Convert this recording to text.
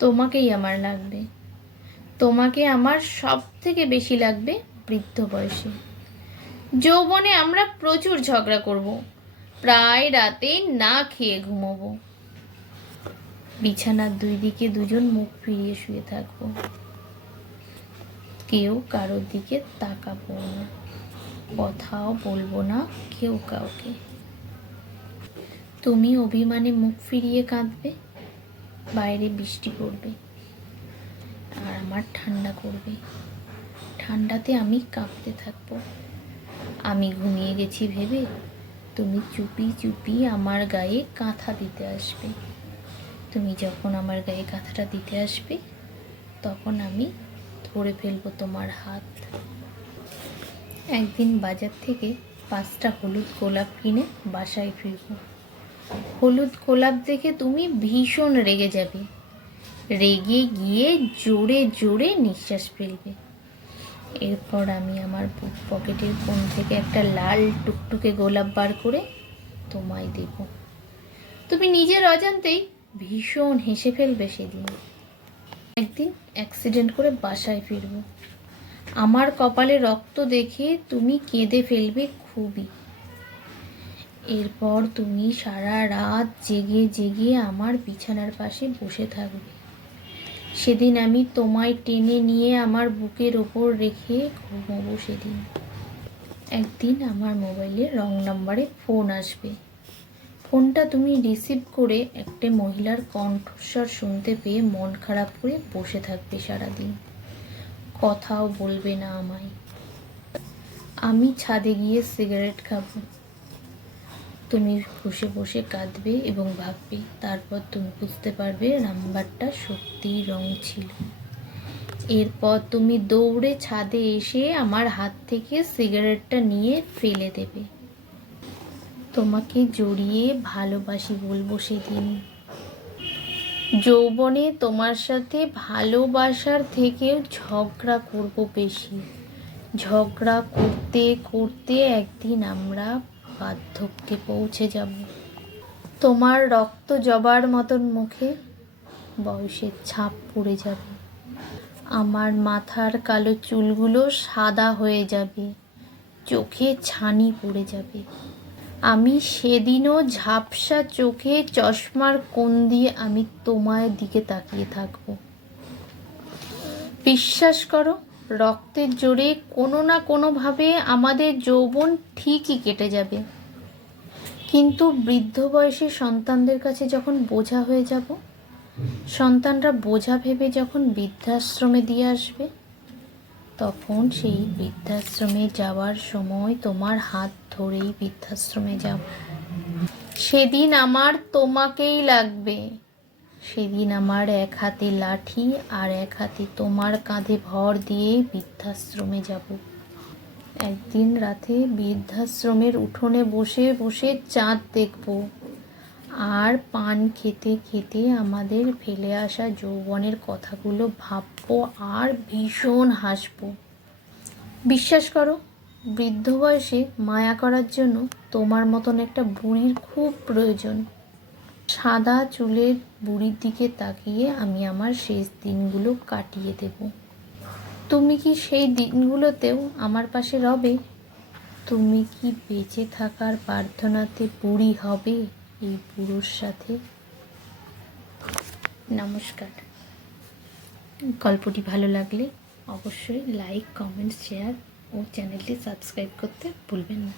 তোমাকেই আমার লাগবে, তোমাকে আমার সব থেকে বেশি লাগবে বৃদ্ধ বয়সে। যৌবনে আমরা প্রচুর ঝগড়া করব, প্রায় রাতে না খেয়ে ঘুমোবো, বিছানার দুই দিকে দুজন মুখ ফিরিয়ে শুয়ে থাকবো, কেউ কারোর দিকে তাকাবো না, কথাও বলবো না কেউ কাউকে। তুমি অভিমানে মুখ ফিরিয়ে কাঁদবে, বাইরে বৃষ্টি পড়বে আর আমার ঠান্ডা করবে, ঠান্ডাতে আমি কাঁপতে থাকবো। আমি ঘুমিয়ে গেছি ভেবে তুমি চুপি চুপি আমার গায়ে কাঁথা দিতে আসবে। তুমি যখন আমার গায়ে কাঁথাটা দিতে আসবে তখন আমি ধরে ফেলবো তোমার হাত। একদিন বাজার থেকে 5টা হলুদ গোলাপ কিনে বাসায় ফিরবো। হলুদ গোলাপ দেখে তুমি ভীষণ রেগে যাবে, রেগে গিয়ে জোরে জোরে নিঃশ্বাস ফেলবে। এরপর আমি আমার বুক পকেটের কোণ থেকে একটা লাল টুকটুকে গোলাপ বার করে তোমায় দেব। তুমি নিজের অজান্তেই ভীষণ হেসে ফেলবে। সেদিন একদিন অ্যাক্সিডেন্ট করে বাসায় ফিরব। আমার কপালে রক্ত দেখে তুমি কেঁদে ফেলবে খুবই। এরপর তুমি সারা রাত জেগে জেগে আমার বিছানার পাশে বসে থাকবে। সেদিন আমি তোমায় টেনে নিয়ে আমার বুকের ওপর রেখে ঘুমোবো। সেদিন একদিন আমার মোবাইলে রং নাম্বারে ফোন আসবে। ফোনটা তুমি রিসিভ করে একটা মহিলার কণ্ঠস্বর শুনতে পেয়ে মন খারাপ করে বসে থাকবে সারাদিন, কথাও বলবে না আমায়। আমি ছাদে গিয়ে সিগারেট খাবো, তুমি বসে বসে কাঁদবে এবং ভাববে। তারপর তুমি বুঝতে পারবে নাম্বারটা সত্যিই রং ছিল। এরপর তুমি দৌড়ে ছাদে এসে আমার হাত থেকে সিগারেটটা নিয়ে ফেলে দেবে। তোমাকে জড়িয়ে ভালোবাসি বলবো সেদিন। যৌবনে তোমার সাথে ভালোবাসার থেকেও ঝগড়া করব বেশি। ঝগড়া করতে করতে একদিন আমরা বার্ধক্যে পৌঁছে যাব। তোমার রক্ত জবার মতন মুখে বয়সের ছাপ পড়ে যাবে। আমার মাথার কালো চুলগুলো সাদা হয়ে যাবে, চোখে ছানি পড়ে যাবে। আমি সেদিনও ঝাপসা চোখে চশমার কোণ দিয়ে আমি তোমার দিকে তাকিয়ে থাকব। বিশ্বাস করো, রক্তের জোরে কোনো না কোনোভাবে আমাদের যৌবন ঠিকই কেটে যাবে। কিন্তু বৃদ্ধ বয়সে সন্তানদের কাছে যখন বোঝা হয়ে যাব, সন্তানরা বোঝা ভেবে যখন বৃদ্ধাশ্রমে দিয়ে আসবে, তখন সেই বৃদ্ধাশ্রমে যাওয়ার সময় তোমার হাত ধরেই বৃদ্ধাশ্রমে যাব। সেদিন আমার তোমাকেই লাগবে। সেদিন আমার এক হাতে লাঠি আর এক হাতে তোমার কাঁধে ভর দিয়ে বৃদ্ধাশ্রমে যাব। একদিন রাতে বৃদ্ধাশ্রমের উঠোনে বসে বসে চাঁদ দেখব আর পান খেতে খেতে আমাদের ফেলে আসা যৌবনের কথাগুলো ভাববো আর ভীষণ হাসবো। বিশ্বাস করো, বৃদ্ধ বয়সে মায়া করার জন্য তোমার মতন একটা বুড়ির খুব প্রয়োজন। সাদা চুলের বুড়ির দিকে তাকিয়ে আমি আমার শেষ দিনগুলো কাটিয়ে দেব। তুমি কি সেই দিনগুলোতেও আমার পাশে রবে? তুমি কি বেঁচে থাকার প্রার্থনাতে বুড়ি হবে এই বুড়োর সাথে? নমস্কার। গল্পটি ভালো লাগলে অবশ্যই লাইক, কমেন্ট, শেয়ার ও চ্যানেলটি সাবস্ক্রাইব করতে ভুলবেন না।